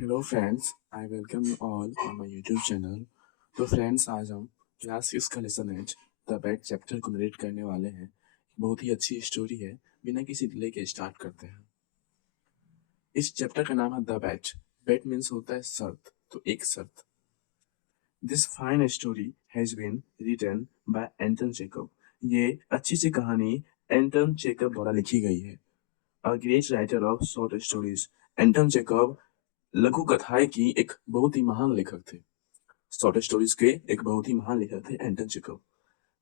Hello friends, I welcome you all on my YouTube channel. तो friends, आज हम class 6 का लेसन 8 द बैट चैप्टर को narrate करने वाले हैं। बहुत ही अच्छी स्टोरी है। बिना किसी डिले के स्टार्ट करते हैं। इस चैप्टर का नाम है द बैट। बैट मीन्स होता है शर्त, तो एक शर्त। This fine story has been written by Anton Chekhov. ये अच्छी सी कहानी एंटन चेकब द्वारा लिखी गई है। A great writer of short stories. Anton checkup लघु कथाएं की एक बहुत ही महान लेखक थे। शॉर्ट स्टोरीज के एक बहुत ही महान लेखक थे एंटन चेकव।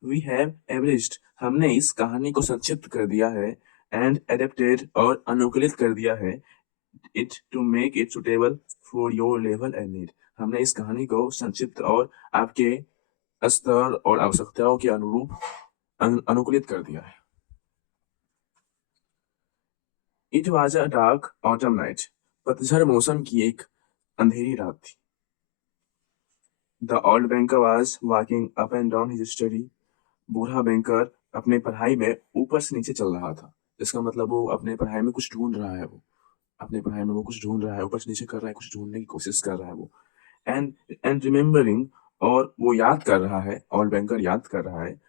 वी हैव एवरेज्ड, हमने इस कहानी को संक्षिप्त कर दिया है एंड एडेप्टेड और अनुकूलित कर दिया है it to make it suitable for your level and need. हमने इस कहानी को संक्षिप्त और आपके स्तर और आवश्यकताओं के अनुरूप अनुकूलित कर दिया है। It was a dark autumn night, पतझड़ मौसम की एक अंधेरी रात थी। The old banker was walking up and down his study. बूढ़ा बैंकर अपने पढ़ाई में ऊपर से नीचे चल रहा था। इसका मतलब वो अपने पढ़ाई में कुछ ढूंढ रहा है। वो अपने पढ़ाई में वो कुछ ढूंढ रहा है, ऊपर से नीचे कर रहा है, कुछ ढूंढने की कोशिश कर रहा है वो। एंड एंड रिमेम्बरिंग, और वो याद कर रहा है, ओल्ड बैंकर याद कर रहा है,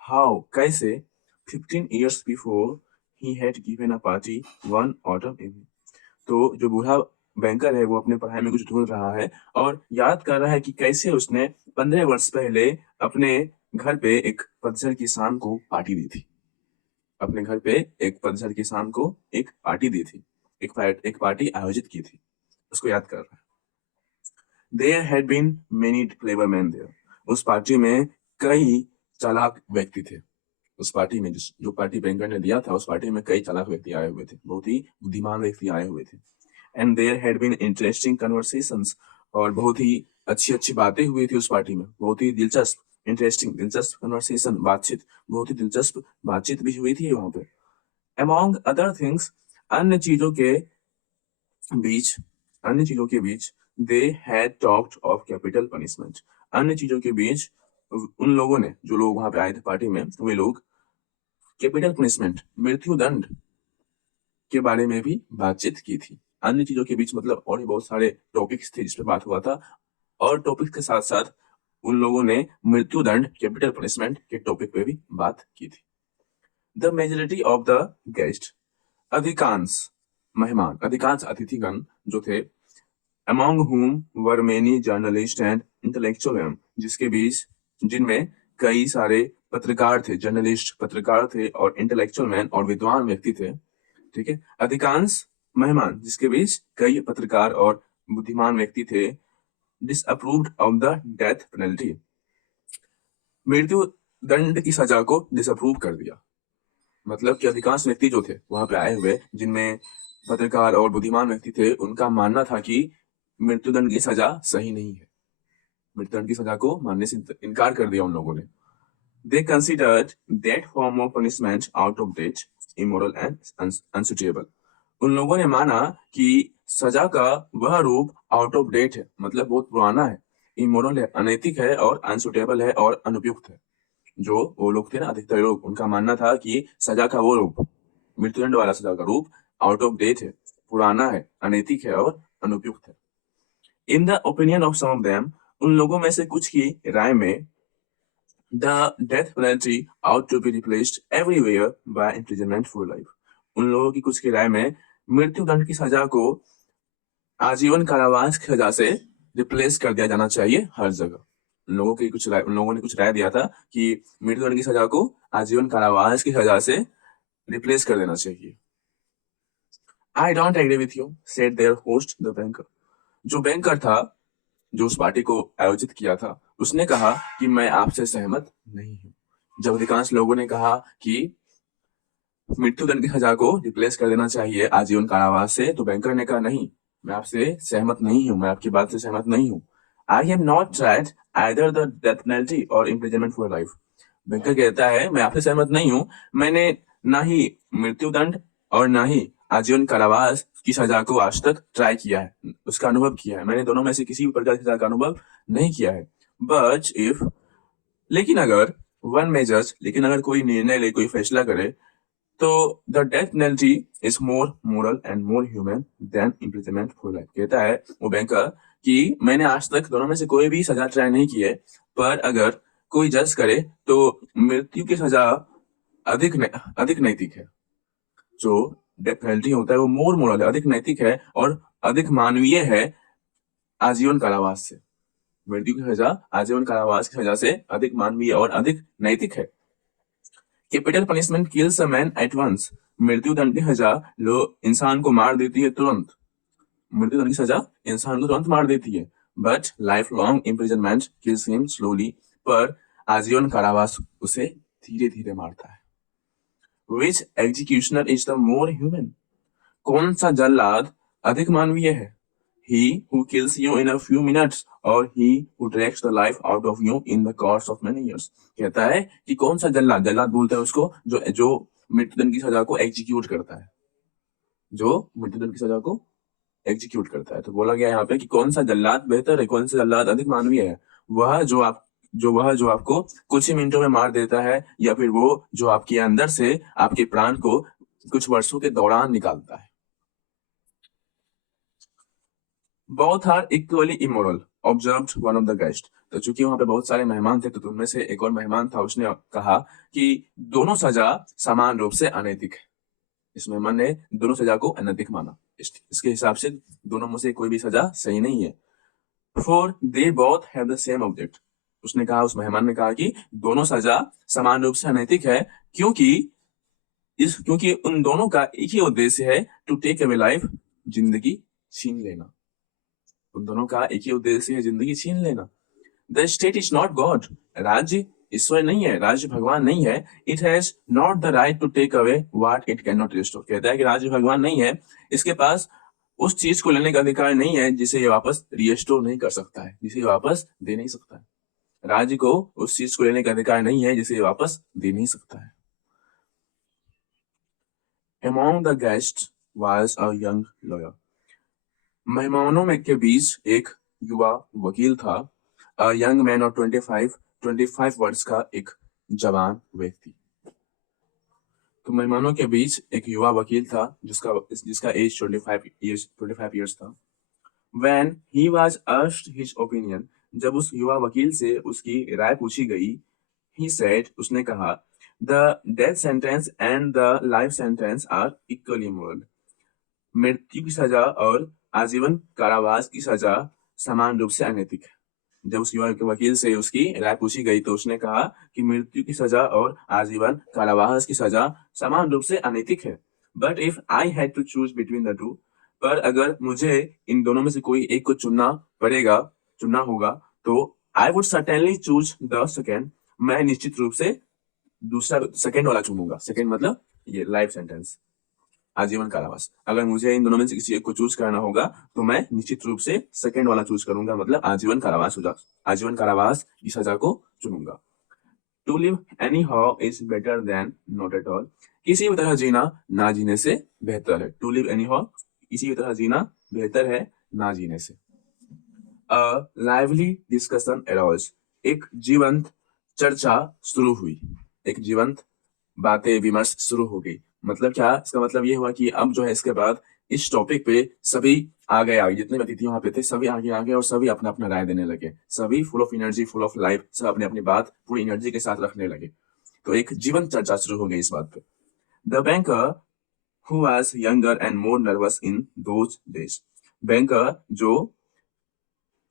हाउ, कैसे 15 years before he had given a party one autumn evening. तो जो बूढ़ा बैंकर है वो अपने पढ़ाई में कुछ ढूंढ रहा है और याद कर रहा है कि कैसे उसने 15 वर्ष पहले अपने घर पे एक पतझड़ की शाम को पार्टी दी थी। अपने घर पे एक पतझड़ की शाम को एक पार्टी दी थी, एक पार्टी आयोजित की थी। उसको याद कर रहा है। There had been many clever man there. उस पार्टी में कई चालाक व्यक्ति थे। उस पार्टी में जो पार्टी बैंकर ने दिया था, उस पार्टी में कई चालाक व्यक्ति आए हुए थे, बहुत ही बुद्धिमान व्यक्ति आए हुए थे। And there had been interesting conversations, और बहुत ही अच्छी अच्छी बातें हुई थी उस पार्टी में। बहुत ही दिलचस्प, इंटरेस्टिंग, दिलचस्प कन्वर्सेशन, बातचीत, बहुत ही दिलचस्प बातचीत भी हुई थी वहां पे। अमॉन्ग अदर थिंग्स, अन्य चीजों के बीच अन्य चीजों के बीच they had talked of capital punishment. अन्य चीजों के बीच उन लोगों ने, जो लोग वहां पे आए थे पार्टी में, वे लोग कैपिटल पनिशमेंट, मृत्यु दंड के बारे में भी बातचीत की थी। अन्य चीजों के बीच मतलब और भी बहुत सारे टॉपिक्स थे जिस पे बात हुआ था, और टॉपिक के साथ साथ उन लोगों ने मृत्यु दंड, कैपिटल पनिशमेंट के टॉपिक पे भी बात की थी। The majority of the guest, अधिकांश मेहमान, अधिकांश अतिथिगण जो थे, among whom were many journalists and intellectual, जिसके बीच, जिनमें कई सारे पत्रकार थे, जर्नलिस्ट पत्रकार थे, और इंटेलेक्चुअल मैन और विद्वान व्यक्ति थे। ठीक है, अधिकांश मेहमान जिसके बीच कई पत्रकार और बुद्धिमान व्यक्ति थे। Disapproved of the death penalty, मृत्यु दंड की सजा को डिसअप्रूव कर दिया। मतलब कि अधिकांश व्यक्ति जो थे वहां पे आए हुए, जिनमें पत्रकार और बुद्धिमान व्यक्ति थे, उनका मानना था कि मृत्युदंड की सजा सही नहीं है। मृत्युदंड की सजा को मानने से इनकार कर दिया उन लोगों ने। They considered that form of punishment out of date, immoral and unsuitable. उन लोगों ने माना कि सजा का वह रूप आउट ऑफ डेट है, मतलब बहुत पुराना है, इमोरल है, अनैतिक है, और अनसुटेबल है, और अनुपयुक्त है। जो वो लोग थे ना, अधिकतर लोग, उनका मानना था कि सजा का वो रूप, मृत्युदंड वाला सजा का रूप आउट ऑफ डेट है, पुराना है, अनैतिक है, और अनुपयुक्त है। In the opinion of some of them, उन लोगों में से कुछ की राय में, the death penalty ought to be replaced everywhere by imprisonment for life. उन लोगों की कुछ की राय में मृत्युदंड की सजा को आजीवन कारावास की सजा से रिप्लेस कर दिया जाना चाहिए हर जगह। उन लोगों ने कुछ राय दिया था कि मृत्युदंड की सजा को आजीवन कारावास की सजा से रिप्लेस कर देना चाहिए। I don't agree with you, said their host the banker. जो बैंकर था, जो उस पार्टी को आयोजित किया था, उसने कहा कि मैं आपसे सहमत नहीं हूँ। जब अधिकांश लोगों ने कहा कि मृत्युदंड की सजा को रिप्लेस कर देना चाहिए आजीवन कारावास से, तो बैंकर ने कहा नहीं, मैं आपसे सहमत नहीं हूँ, मैं आपकी बात से सहमत नहीं हूँ। I have not tried either the death penalty और इम्प्रिजनमेंट फॉर लाइफ। बैंकर कहता है मैं आपसे सहमत नहीं हूँ, मैंने ना ही मृत्युदंड और ना ही आजीवन कारावास की सजा को आज तक ट्राई किया है, उसका अनुभव किया है। मैंने दोनों में से किसी भी प्रकार की सजा का अनुभव नहीं किया है। बट इफ, लेकिन अगर वन मेजर्स, लेकिन अगर कोई निर्णय ले, कोई फैसला करे, तो the death penalty is more moral and more human than imprisonment for life. कहता है वो बैंकर कि मैंने आज तक दोनों में से कोई भी सजा ट्राई नहीं की है, पर अगर कोई जज करे तो मृत्यु की सजा अधिक नैतिक है। जो डेथ पेनल्टी होता है वो मोर मोरल है, अधिक नैतिक है और अधिक मानवीय है आजीवन कारावास से। मृत्यु की सजा आजीवन कारावास की सजा से अधिक मानवीय और अधिक नैतिक है। Capital punishment kills a man at once. मृत्यु दंड की सजा इंसान को मार देती है तुरंत। मृत्यु दंड की सजा इंसान को तुरंत मार देती है, but life long imprisonment kills him slowly. पर आजीवन कारावास उसे धीरे धीरे मारता है। Which executioner is the more human. कौन सा जल्लाद अधिक मानवीय है? He who kills you in a few minutes or he who drags the life out of you in the course of many years। कहता है कि कौन सा जल्लाद बोलता है उसको जो मृत्युदंड की सजा को एग्जीक्यूट करता है, जो मृत्युदंड की सजा को एग्जीक्यूट करता है। तो बोला गया यहाँ पे कि कौन सा जल्लाद बेहतर है, कौन सा जल्लाद अधिक मानवीय है? वह जो आपको कुछ ही मिनटों में मार देता है, या फिर वो जो आपके अंदर से आपके प्राण को कुछ वर्षों के दौरान निकालता है। Both are equally immoral, observed one of the guests। तो चूंकि वहां पे बहुत सारे मेहमान थे, तो उनमें से एक और मेहमान था, उसने कहा कि दोनों सजा समान रूप से अनैतिक है। इस मेहमान ने दोनों सजा को अनैतिक माना। इसके हिसाब से दोनों में से कोई भी सजा सही नहीं है। For they both have the same object। उस मेहमान ने कहा कि दोनों सजा समान रूप से अनैतिक है, क्योंकि उन दोनों का एक ही उद्देश्य है, टू टेक अवे लाइफ, जिंदगी छीन लेना। उन दोनों का एक ही उद्देश्य है, जिंदगी छीन लेना। The state is not God. राज्य ईश्वर नहीं है, राज्य भगवान नहीं है। It has not the right to take away what it can not restore. कहता है कि राज्य भगवान नहीं है, इसके पास उस चीज को लेने का अधिकार नहीं है जिसे ये वापस रिस्टोर नहीं कर सकता है, जिसे ये वापस दे नहीं सकता है। राज्य को उस चीज को लेने का अधिकार नहीं है जिसे ये वापस दे नहीं सकता है। Among the guests was a young lawyer। मेहमानों में के बीच एक युवा वकील था। यंग मैन ऑफ 25 वर्ष का एक जवान व्यक्ति। तो मेहमानों के बीच एक युवा वकील था जिसका एज 25 years था। When he was asked his opinion, जब उस युवा वकील से उसकी राय पूछी गई, he said, उसने कहा, the death sentence and the life sentence are equally moral। मृत्यु की सजा और आजीवन कारावास की सजा समान रूप से अनैतिक है। जब उस युवा के वकील से उसकी राय पूछी गई तो उसने कहा कि मृत्यु की सजा और आजीवन कारावास की सजा समान रूप से अनैतिक है। But if I had to choose between the two, पर अगर मुझे इन दोनों में से कोई एक को चुनना होगा, तो I would certainly choose the second. मैं निश्चित रूप से दूसरा सेकेंड वाला चुनूंगा। सेकेंड मतलब ये लाइफ सेंटेंस, आजीवन कारावास। अगर मुझे इन दोनों में से किसी एक को चूज करना होगा तो मैं निश्चित रूप से सेकेंड वाला चूज करूंगा, मतलब आजीवन कारावास की सजा को चुनूंगा। To live anyhow is better than not at all. किसी भी तरह जीना ना जीने से बेहतर है। टू लिव एनी हाउ, किसी भी तरह जीना बेहतर है ना जीने से। A lively discussion arise. एक जीवंत चर्चा शुरू हुई, एक जीवंत बातें विमर्श शुरू हो गई। मतलब क्या? इसका मतलब ये हुआ कि अब जो है इसके बाद इस टॉपिक पे सभी आगे जितने अतिथि वहां पे थे सभी आगे और सभी अपना अपना राय देने लगे। सभी full of energy, full of life, सब अपनी अपनी बात पूरी एनर्जी के साथ रखने लगे। तो एक जीवंत चर्चा शुरू हो गई इस बात पे। The banker who was younger and more nervous in those days. Banker जो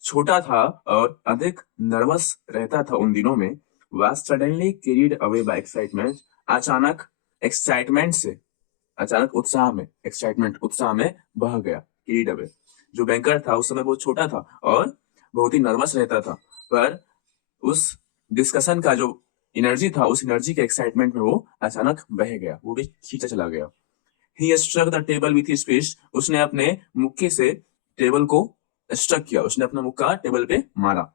छोटा था और अधिक नर्वस रहता था उन दिनों में, was suddenly carried away by excitement। अचानक उत्साह में बह गया। carried away। जो बैंकर था उस समय बहुत छोटा था और बहुत ही नर्वस रहता था, पर उस डिस्कशन का जो एनर्जी था, उस एनर्जी के एक्साइटमेंट में वो अचानक बह गया, वो भी खींचा चला गया। He struck the table with his fist। उसने अपने मुक्के से टेबल को स्ट्रक किया, उसने अपना मुक्का टेबल पे मारा।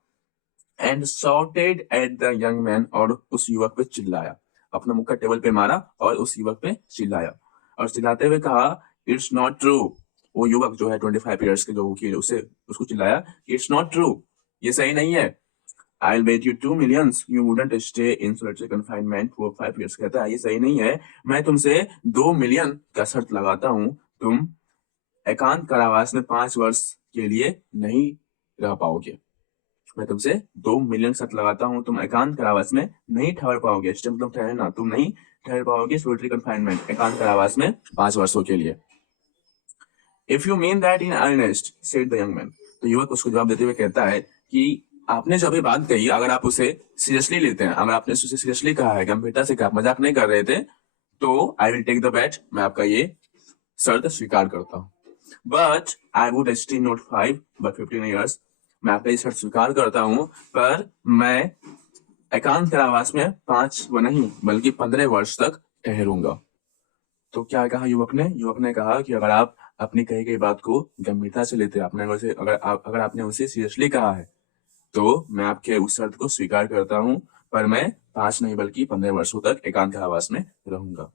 And shouted at the young man, और उस युवक पे चिल्लाया। अपना मुक्का टेबल पे मारा और उस युवक पे चिल्लाया, और चिल्लाते हुए कहा, इट्स नॉट ट्रू। वो युवक जो है 25 years के जो वकील उसको चिल्लाया, इट्स नॉट ट्रू, ये सही नहीं है। I'll bet you 2 millions you wouldn't stay in solitary confinement for 5 years। कहता है ये सही नहीं है, मैं तुमसे 2 मिलियन का शर्त लगाता हूँ, तुम एकांत कारावास में 5 वर्ष के लिए नहीं रह पाओगे। मैं तुमसे 2 मिलियन शर्त लगाता हूँ, तुम एकांत कारावास में नहीं ठहर पाओगे। स्टे मतलब ठहरना, तुम नहीं ठहर पाओगे सोलिटरी कन्फाइनमेंट एकांत कारावास में 5 वर्षों के लिए। If you mean that in earnest said the young man. तो युवक उसको जवाब देते हुए कहता है कि आपने जो अभी बात कही, अगर आप उसे सीरियसली लेते हैं, अगर आपने उसे सीरियसली कहा है, गंभीरता से कहा, मजाक नहीं कर रहे थे, तो I will take the bet, मैं आपका ये शर्त स्वीकार करता हूँ। But I would stay not 5 but 15 years. मैं आपका ये शर्त स्वीकार करता हूँ, पर मैं एकांत कारावास में 5 व नहीं बल्कि 15 वर्ष तक ठहरूंगा। तो क्या कहा युवक ने? युवक ने कहा कि अगर आप अपनी कही गई बात को गंभीरता से लेते हैं, अगर आपने उसे सीरियसली कहा है, तो मैं आपके उस शर्त को स्वीकार करता हूँ, पर मैं 5 नहीं बल्कि 15 वर्षों तक एकांत कारावास में रहूंगा।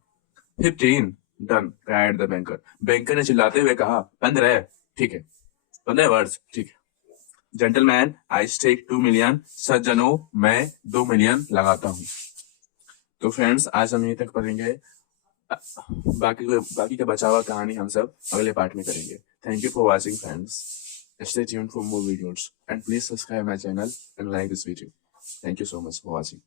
15 done cried the banker. Banker ने चिल्लाते हुए कहा 15 ठीक है, 15 वर्ष ठीक है। Gentlemen I stake 2 million. सज्जनों मैं 2 मिलियन लगाता हूँ। तो फ्रेंड्स आज हम यहीं तक पढ़ेंगे, बाकी का बचा हुआ कहानी हम सब अगले पार्ट में करेंगे। Thank you for watching friends. Stay tuned for more videos and please subscribe my channel and like this video. Thank you so much for watching.